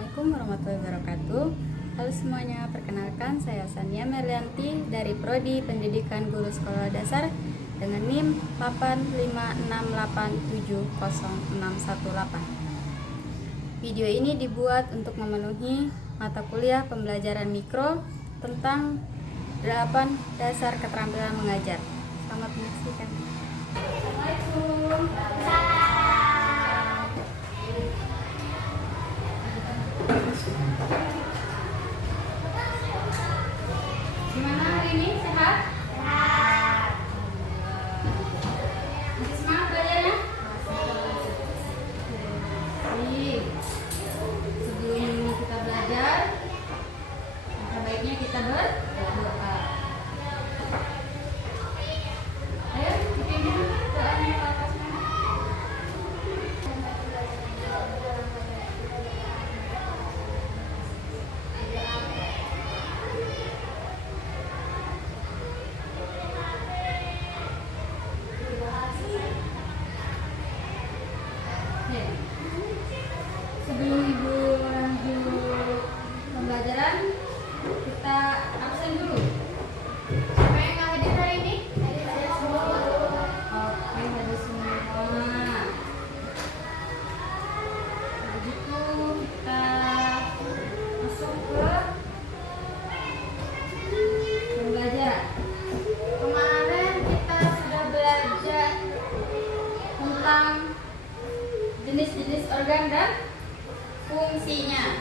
Assalamualaikum warahmatullahi wabarakatuh. Halo semuanya, perkenalkan saya Sania Merlianti dari Prodi Pendidikan Guru Sekolah Dasar dengan NIM 856870618. Video ini dibuat untuk memenuhi mata kuliah pembelajaran mikro tentang 8 dasar keterampilan mengajar. Selamat menyaksikan. Assalamualaikum. Gimana hari ini? Sehat? Sehat. Masih semangat belajarnya? Masih. Sebelum kita belajar, maka baiknya kita berdoa. Ayo, pimpin doanya ke atas. Sebelum Ibu lanjut pembelajaran, kita absen dulu. Siapa yang nggak hadir hari ini? Hadir semua. Oke, hadir semua. Begitu kita masuk ke pembelajaran. Kemarin kita sudah belajar tentang jenis-jenis organ dan fungsinya.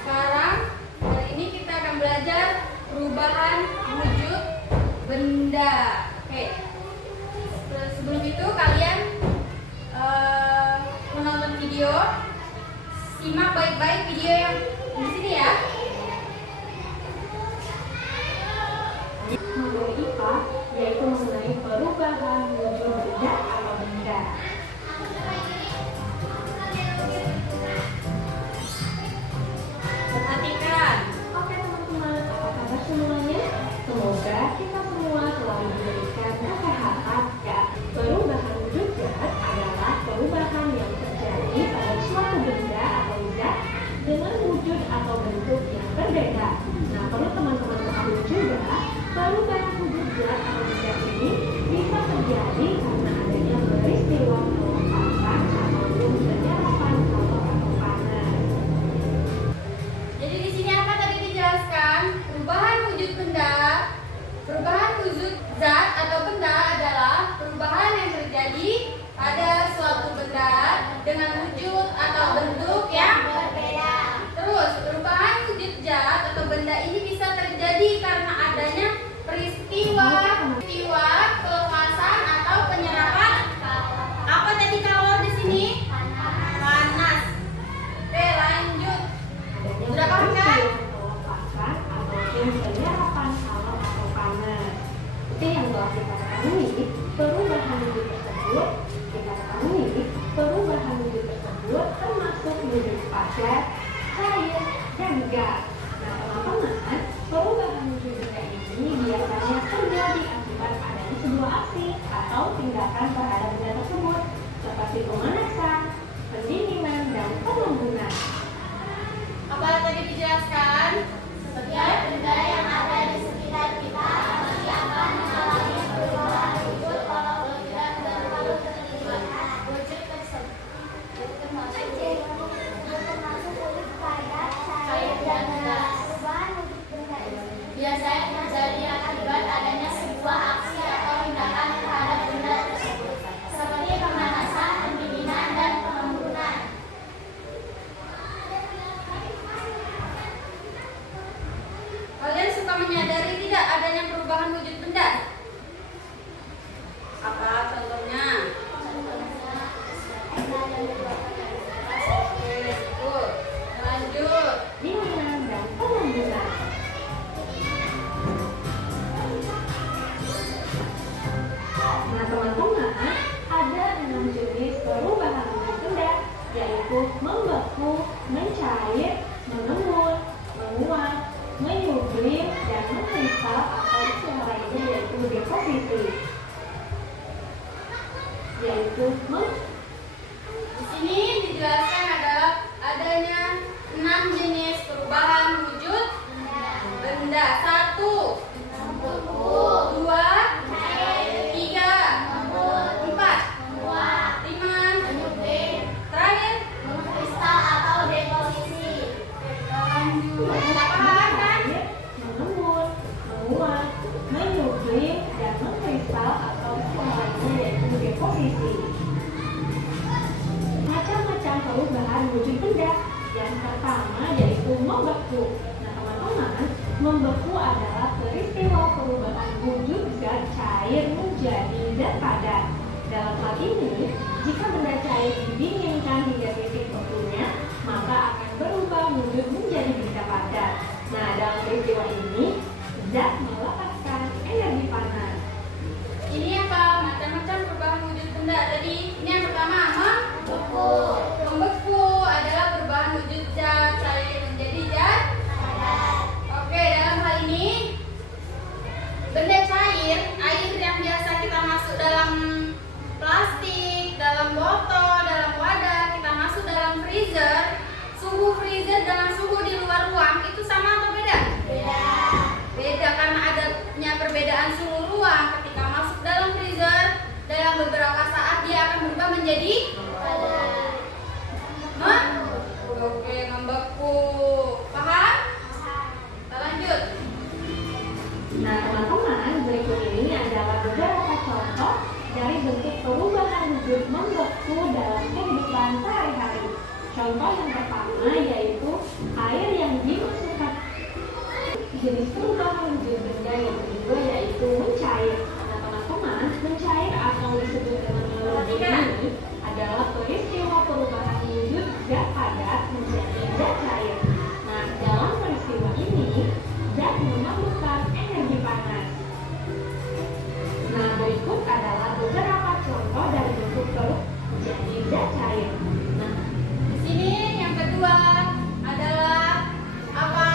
Sekarang kali ini kita akan belajar perubahan wujud benda. Oke. Sebelum itu kalian menonton video, simak baik-baik video yang di sini ya. Mengenai IPA, yaitu mengenai perubahan wujud benda atau benda. Perhatikan. Oke teman-teman, apa kabar semuanya? Semoga kita semua selalu diberikan kesehatan ya. Perubahan wujud zat adalah perubahan yang terjadi pada suatu benda atau zat dengan wujud atau bentuk yang berbeda. Nah, perlu teman-teman ketahui juga, perubahan wujud zat atau benda ini bisa terjadi karena adanya peristiwa pelompasan ataupun penyerapan kalor atau panas. Jadi di sini apa tadi dijelaskan? Perubahan wujud benda, perubahan wujud zat atau benda adalah perubahan yang terjadi pada suatu benda dengan wujud atau bentuk yang berbeda. Terus, perubahan wujud zat atau benda ini bisa terjadi karena adanya peristiwa pelumasan atau penyerapan. Apa tadi kalor di sini? Panas. Oke, lanjut. Sudah paham kan? Pelompasan ataupun penyerapan kalor atau panas. Seperti yang telah kita ketahui, perubahan wujud tersebut termasuk wujud padat, cair, dan gas. Nah, teman-teman, perubahan wujud benda ini biasanya terjadi akibat adanya sebuah aksi atau tindakan terhadap benda tersebut, seperti pemanasan, pendinginan, dan pengembunan. Apa yang tadi dijelaskan? Setiap benda yang ada di sekitar kita pasti akan mengalami perubahan wujud walaupun tidak terlalu terlihat. Wujud tersebut termasuk wujud padat, cair, dan gas. Perubahan wujud benda ini biasanya terjadi akibat adanya sebuah aksi atau tindakan terhadap benda tersebut, seperti pemanasan, pendinginan, dan pengembunan. Kalian suka menyadari tidak adanya perubahan wujud benda? Apa contohnya? Oke, betul. Lanjut. Pendinginan dan pengembunan. Nah, teman-teman, ada 6 jenis perubahan wujud benda, yaitu membeku, mencair, mengembun, menguap, menyublim, dan mengering. jenis perubahan wujud benda. 1, 2, 3, 4, 5. Terakhir. Kita paham kan? Mengemut, menguap, menyublim, dan mengkristal atau lainnya yaitu deposisi. Macam-macam perubahan wujud benda. Yang pertama yaitu membeku. Nah teman-teman, membeku adalah peristiwa perubahan wujud zat cair menjadi zat padat. Dalam hal ini, jika benda cair didinginkan hingga titik bekunya, maka akan berubah wujud menjadi benda padat. Nah, dalam peristiwa ini, zat melepaskan energi panas. Ini apa? Macam-macam perubahan wujud benda. Tadi ini yang pertama membeku. Membeku adalah perubahan wujud zat cair menjadi zat padat. Oke, dalam hal ini benda cair, air yang biasa kita masuk dalam plastik, dalam botol, dalam wadah, kita masuk dalam freezer. Suhu freezer dengan suhu di luar ruang itu sama atau beda? Beda karena adanya perbedaan suhu ruang. Ketika masuk dalam freezer, dalam beberapa saat dia akan berubah menjadi Oke, membeku. Paham? Kita lanjut. Nah, teman-teman, berikut ini adalah beberapa contoh dari bentuk perubahan wujud membeku dalam kehidupan sehari-hari. Contoh yang pertama yaitu air yang dimasukkan. Jenis perubahan wujud benda yang kedua yaitu mencair. Nah, teman-teman, mencair atau disebut dengan melebur ini adalah peristiwa perubahan wujud zat padat menjadi zat cair. Nah, dalam peristiwa ini, zat memerlukan energi panas. Nah, berikut adalah beberapa contoh dari bentuk perubahan menjadi zat cair. Nah, Di sini yang kedua adalah apa?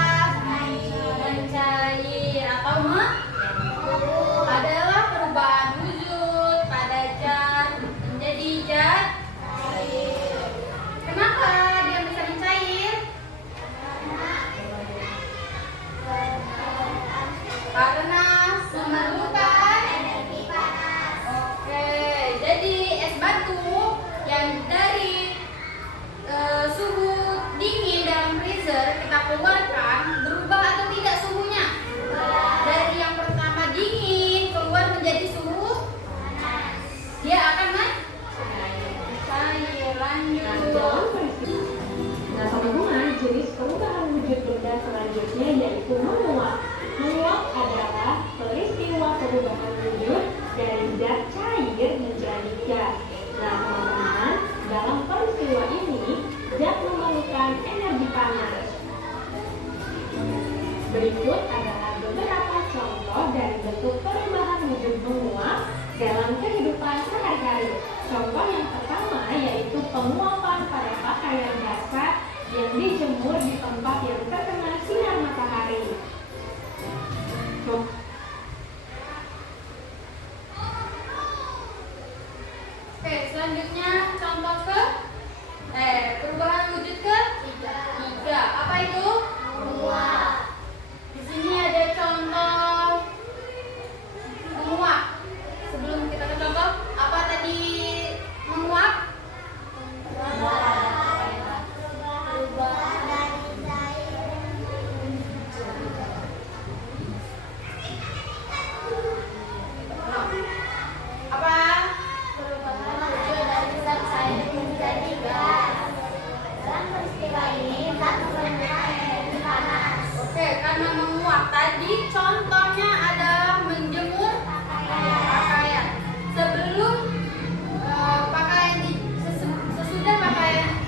Mencair atau adalah perubahan wujud pada zat menjadi zat cair. Kenapa dia bisa mencair? Karena memerlukan energi panas. Oke, jadi es batu yang dari suhu dingin dalam freezer kita keluarkan, berubah atau tidak suhunya? Dari yang pertama dingin keluar menjadi suhu panas. Dia akan cair. Lanjut. Nah, teman-teman, jenis perubahan wujud benda selanjutnya yaitu menguap. Menguap adalah peristiwa perubahan wujud dari zat cair menjadi gas. Nah, teman-teman, dalam peristiwa ini, zat memerlukan energi panas. Berikut adalah beberapa contoh dari bentuk perubahan wujud menguap dalam kehidupan sehari-hari. Contoh yang pertama yaitu penguapan pada pakaian basah yang dijemur di tempat yang terkena sinar matahari. Oke, selanjutnya contoh perubahan wujud ketiga. Apa itu? Menguap. Di sini ada contoh menguap. Sebelum kita ke contoh, apa tadi menguap? Apa? Perubahan wujud dari zat cair menjadi gas. Dalam peristiwa ini, zat memerlukan energi panas. Oke, karena menguap tadi contohnya adalah menjemur pakaian. Sebelum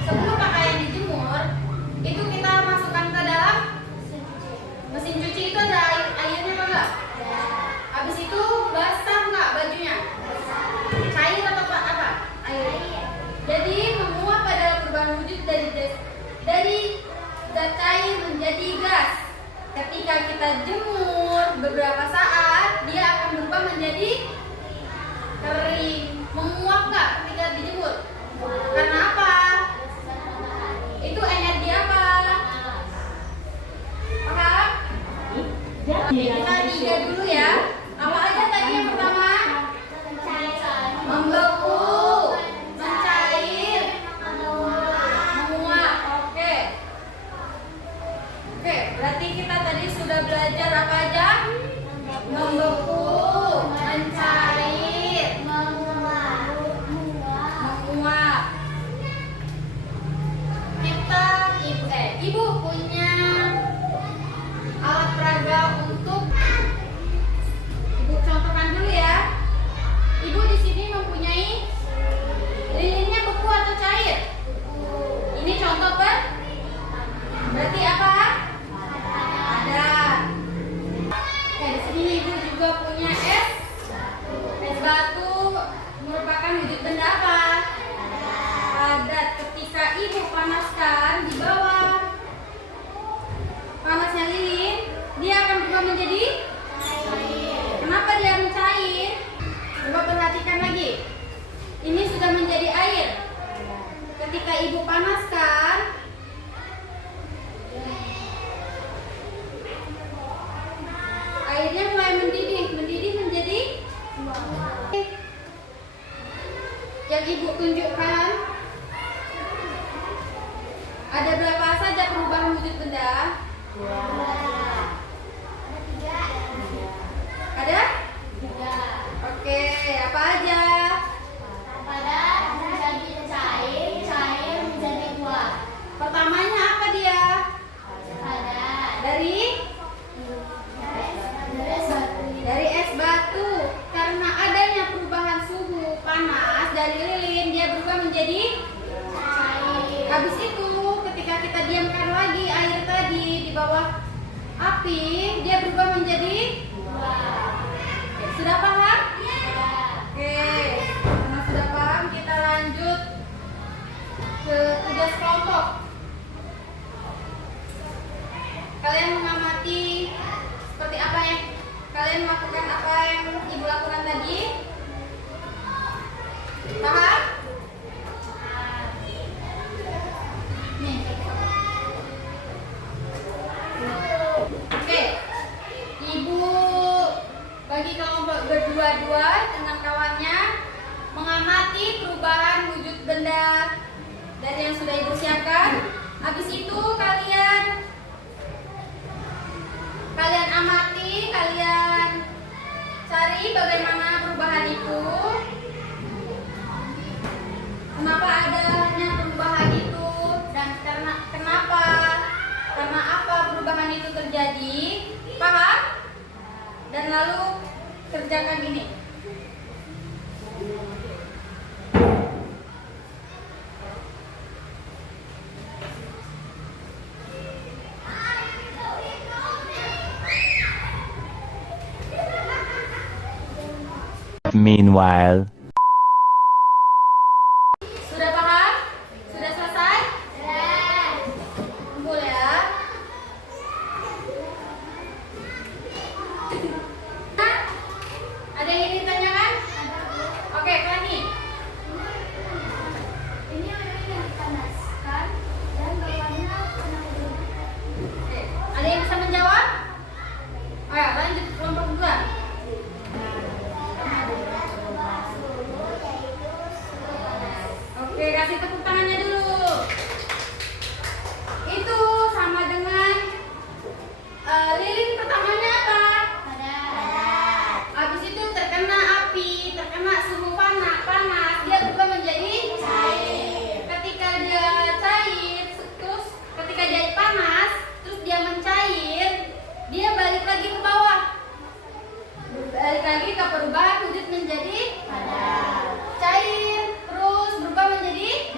sebelum pakaian dijemur, itu kita masukkan ke dalam mesin cuci. Itu ada airnya apa enggak? Habis itu basah enggak bajunya? Cair atau apa? Air. Jadi menguap adalah perubahan wujud dari zat cair menjadi gas. Ketika kita jemur beberapa saat, dia akan berubah menjadi kering. Menguap nggak ketika dijemur? Karena apa? Itu energi apa? Oke, kita tiga dulu ya. Apa aja tadi yang pertama? Membeku, mencair, menguap. Oke. Oke, berarti kita tadi sudah belajar apa aja? Membeku, mencair, menguap. Kita ibu punya alat peraga untuk ibu contohkan dulu ya. Ibu di sini mempunyai lilinnya beku atau cair? Ini contoh berarti apa? Ada. Oke, di sini ibu juga punya es batu merupakan wujud benda apa? Padat. Ketika ibu panaskan di bawah panasnya lilin, dia akan berubah menjadi cair. Kenapa dia mencair? Coba perhatikan lagi. Ini sudah menjadi air. Ketika ibu panaskan, airnya mulai mendidih menjadi yang ibu tunjukkan. Ada berapa saja perubahan wujud benda? Ada? Oke, apa aja? Pertamanya apa dia? Dari es batu. Karena adanya perubahan suhu panas dari lilin, dia berubah menjadi cair. Habis itu, ketika kita diamkan lagi air tadi di bawah api, dia berubah menjadi sudah paham? Oke, karena sudah paham, kita lanjut ke tugas kelompok. Kalian mengamati seperti apa ya? Kalian melakukan apa yang ibu lakukan tadi? Paham? Nih. Oke. Ibu bagi kelompok berdua-dua dengan kawannya mengamati perubahan wujud benda dari yang sudah ibu siapkan. Habis itu kalian amati, kalian cari bagaimana perubahan itu. Kenapa adanya perubahan itu dan kenapa? Karena apa perubahan itu terjadi? Paham? Dan lalu kerjakan ini. Meanwhile, Sudah paham? Sudah selesai? Kumpul ya. Ada yang ingin ditanyakan? Oke, Klani. Ini air yang dipanaskan dan bawahnya kena udara. Oke, ada yang bisa menjawab? Oh ya, lanjut kelompok kedua. Oke, kasih tepuk tangannya dulu. Itu sama dengan lilin pertamanya apa? Habis itu terkena api, terkena suhu panas, dia berubah menjadi cair. Ketika dia cair, terus ketika dia panas, terus dia mencair, dia balik lagi ke bawah. Balik lagi ke perubahan wujud menjadi cair, terus berubah menjadi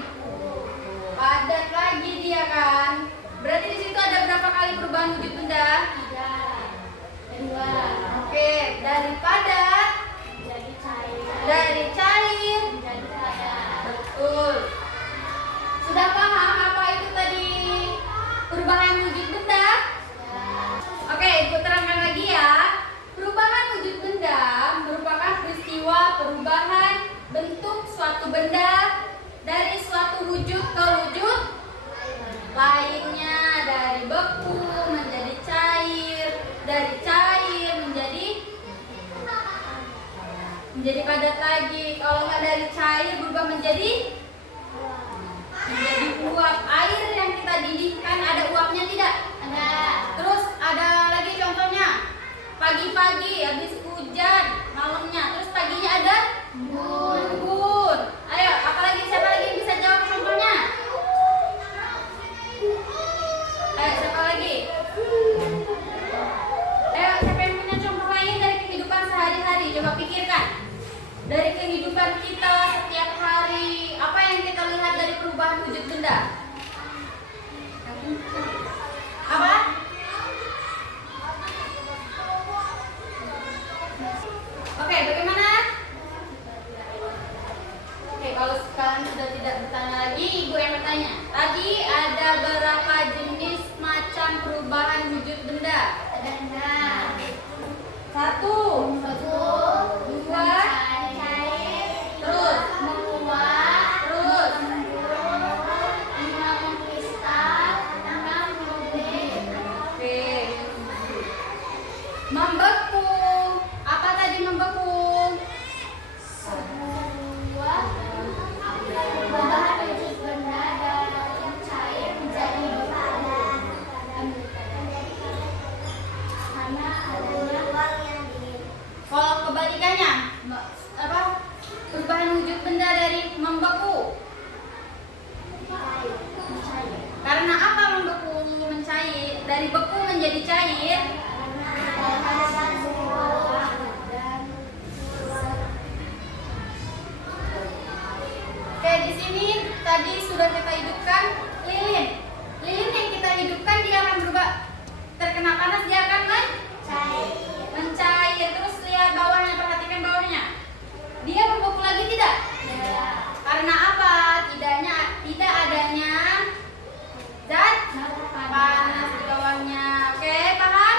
padat lagi dia kan. Berarti di situ ada berapa kali perubahan wujud benda? 2. Oke, dari padat Jadi cair. dari cair. Jadi padat. Betul. Sudah paham apa itu tadi perubahan wujud benda? Oke, ibu terangkan lagi ya. Perubahan wujud benda merupakan peristiwa perubahan bentuk suatu benda dari suatu wujud ke wujud lainnya, dari beku menjadi menjadi padat lagi. Kalau nggak dari cair berubah menjadi uap. Air yang kita didihkan ada uapnya tidak? Ada. Terus ada lagi contohnya. Pagi-pagi habis hujan, malamnya. Terus paginya ada embun. Ayo, apalagi siapa lagi yang bisa jawab contohnya? Ayo, siapa lagi? Ayo, siapa yang punya contoh lain dari kehidupan sehari-hari? Coba pikirkan. Dari kehidupan kita setiap hari, apa yang kita lihat dari perubahan wujud benda? Apa? Oke, bagaimana? Oke, kalau sekarang sudah tidak bertanya lagi, ibu yang bertanya. Tadi ada berapa jenis macam perubahan wujud benda? Ada 6. Satu, dua, terus, Menguap, terus, mengembun, 5 mengkristal, 6 merobek. oke. Membeku. Apa tadi membeku? Sebuah perubahan wujud benda dari yang cair menjadi padat. Karena adanya ruang yang dingin. Kalau kebalikannya, apa? Perubahan wujud benda dari membeku. Karena apa membeku mencair? Dari beku menjadi cair. Oke, di sini tadi sudah kita hidupkan lilin. Lilin yang kita hidupkan dia akan berubah. Terkena panas dia akan mencair. Terus lihat bawahnya, perhatikan bawahnya. Dia membeku lagi tidak? Karena apa? Tidak adanya zat panas di bawahnya. Oke, paham?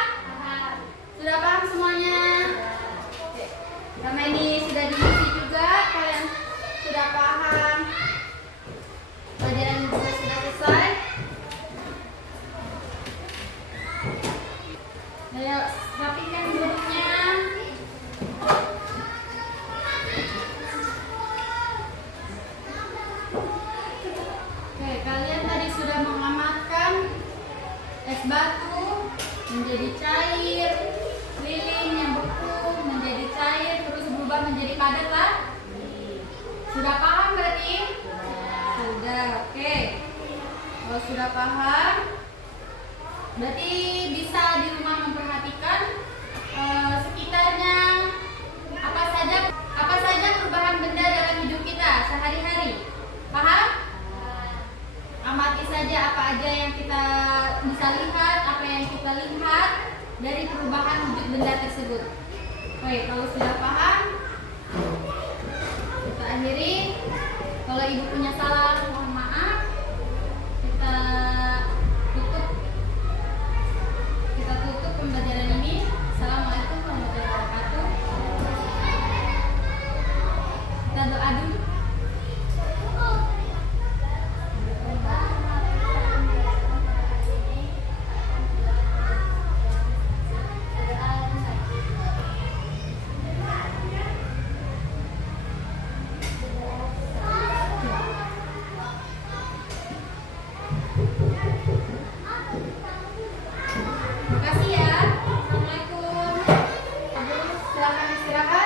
Sudah paham semuanya? Oke. Karena ini sudah diisi juga, kalian sudah paham. Pelajaran juga sudah selesai. Ayo, rapikan duduknya. Oke, kalian tadi sudah mengamalkan es batu menjadi cair, lilin yang beku menjadi cair, terus berubah menjadi padat lah. Sudah paham berarti? Sudah, oke. Kalau sudah paham, berarti bisa di rumah memperhatikan sekitarnya apa saja perubahan benda dalam hidup kita sehari-hari. Paham? Amati saja apa aja yang kita bisa lihat, apa yang kita lihat dari perubahan wujud benda tersebut. Oke, kalau sudah paham, kita akhiri. Kalau ibu punya salah, mohon maaf. Kita tutup pembelajaran ini. Assalamualaikum warahmatullahi wabarakatuh. Kita doa dulu. Terima kasih ya. Assalamualaikum. Silakan istirahat.